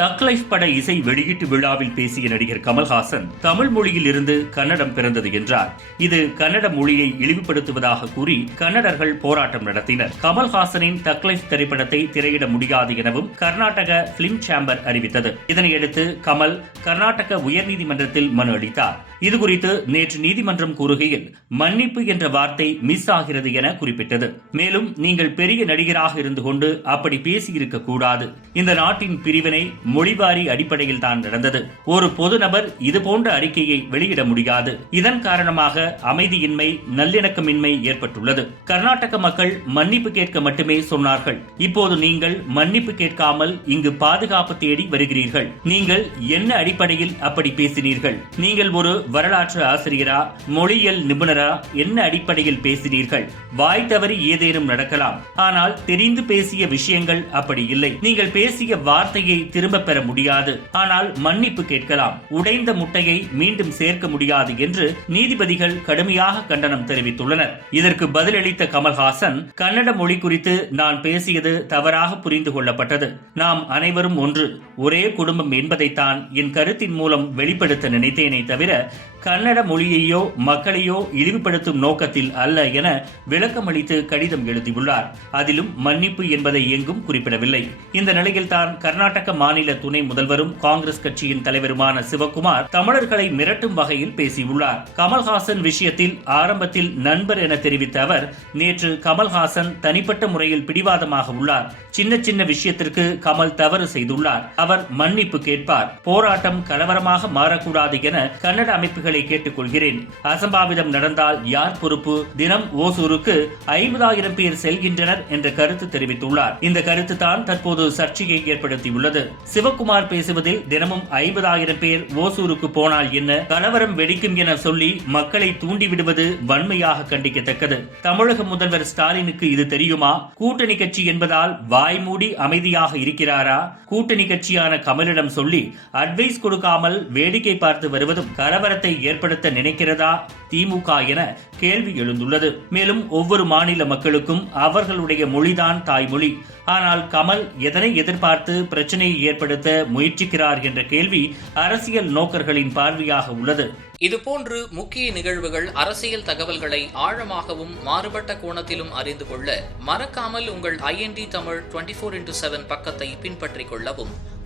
டக் life பட இசை வெளியீட்டு விழாவில் பேசிய நடிகர் கமல்ஹாசன் தமிழ் மொழியில் இருந்து கன்னடம் பிறந்தது என்றார். இது கன்னட மொழியை இழிவுபடுத்துவதாக கூறி கன்னடர்கள் போராட்டம் நடத்தினர். கமல்ஹாசனின் டக் லைஃப் திரைப்படத்தை திரையிட முடியாது எனவும் கர்நாடக பிலிம் சேம்பர் அறிவித்தது. இதனையடுத்து கமல் கர்நாடக உயர்நீதிமன்றத்தில் மனு அளித்தார். இதுகுறித்து நேற்று நீதிமன்றம் கூறுகையில் மன்னிப்பு என்ற வார்த்தை மிஸ் ஆகிறது என குறிப்பிட்டது. மேலும் நீங்கள் பெரிய நடிகராக இருந்து கொண்டு அப்படி பேசியிருக்க கூடாது. இந்த நாட்டின் பிரிவினை மொழிவாரி அடிப்படையில் தான் நடந்தது. ஒரு பொது நபர் இதுபோன்ற அறிக்கையை வெளியிட முடியாது. இதன் காரணமாக அமைதியின்மை நல்லிணக்கமின்மை ஏற்பட்டுள்ளது. கர்நாடக மக்கள் மன்னிப்பு கேட்க மட்டுமே சொன்னார்கள். இப்போது நீங்கள் மன்னிப்பு கேட்காமல் இங்கு பாதுகாப்பு தேடி வருகிறீர்கள். நீங்கள் என்ன அடிப்படையில் அப்படி பேசினீர்கள்? நீங்கள் ஒரு வரலாற்று ஆசிரியரா மொழியியல் நிபுணரா? என்ன அடிப்படையில் பேசினீர்கள்? வாய் தவறி ஏதேனும் நடக்கலாம். ஆனால் தெரிந்து பேசிய விஷயங்கள் அப்படி இல்லை. நீங்கள் பேசிய வார்த்தையை திரும்ப பெற முடியாது. ஆனால் மன்னிப்பு கேட்கலாம். உடைந்த முட்டையை மீண்டும் சேர்க்க முடியாது என்று நீதிபதிகள் கடுமையாக கண்டனம் தெரிவித்துள்ளனர். இதற்கு பதிலளித்த கமல்ஹாசன் கன்னட மொழி குறித்து நான் பேசியது தவறாக புரிந்து கொள்ளப்பட்டது. நாம் அனைவரும் ஒன்று ஒரே குடும்பம் என்பதைத்தான் என் கருத்தின் மூலம் வெளிப்படுத்த நினைத்தேனே தவிர கன்னட மொழியையோ மக்களையோ இழிவுபடுத்தும் நோக்கத்தில் அல்ல என விளக்கமளித்து கடிதம் எழுதியுள்ளார். அதிலும் மன்னிப்பு என்பதை எங்கும் குறிப்பிடவில்லை. இந்த நிலையில் தான் கர்நாடக மாநில துணை முதல்வரும் காங்கிரஸ் கட்சியின் தலைவருமான சிவகுமார் தமிழர்களை மிரட்டும் வகையில் பேசியுள்ளார். கமல்ஹாசன் விஷயத்தில் ஆரம்பத்தில் நண்பர் என தெரிவித்த அவர் நேற்று கமல்ஹாசன் தனிப்பட்ட முறையில் பிடிவாதமாக உள்ளார். சின்ன சின்ன விஷயத்திற்கு கமல் தவறு செய்துள்ளார். அவர் மன்னிப்பு கேட்பார். போராட்டம் கலவரமாக மாறக்கூடாது என கன்னட அமைப்புகள் கேட்டுக்கொள்கிறேன். அசம்பாவிதம் நடந்தால் யார் பொறுப்பு? தினம் ஓசூருக்கு ஐம்பதாயிரம் பேர் செல்கின்றனர் என்ற கருத்து தெரிவித்துள்ளார். இந்த கருத்து தான் தற்போது சர்ச்சையை ஏற்படுத்தியுள்ளது. சிவக்குமார் பேசுவதில் தினமும் ஐம்பதாயிரம் பேர் ஓசூருக்கு போனால் என்ன? கலவரம் வெடிக்கும் என சொல்லி மக்களை தூண்டிவிடுவது வன்மையாக கண்டிக்கத்தக்கது. தமிழக முதல்வர் ஸ்டாலினுக்கு இது தெரியுமா? கூட்டணி கட்சி என்பதால் வாய்மூடி அமைதியாக இருக்கிறாரா? கூட்டணி கட்சியான கமலிடம் சொல்லி அட்வைஸ் கொடுக்காமல் வேடிக்கை பார்த்து வருவதும் கலவரத்தை ஏற்படுத்த நினைக்கிறதா? திமுக என கேள்வி எழுந்துள்ளது. மேலும் ஒவ்வொரு மாநில மக்களுக்கும் அவர்களுடைய மொழிதான் தாய்மொழி. ஆனால் கமல் எதனை எதிர்பார்த்து பிரச்சனையை ஏற்படுத்த முயற்சிக்கிறார் என்ற கேள்வி அரசியல் நோக்கர்களின் பார்வையாக உள்ளது. இதுபோன்று முக்கிய நிகழ்வுகள் அரசியல் தகவல்களை ஆழமாகவும் மாறுபட்ட கோணத்திலும் அறிந்து கொள்ள மறக்காமல் உங்கள் IND Tamil twenty four into seven பக்கத்தை பின்பற்றிக் கொள்ளவும்.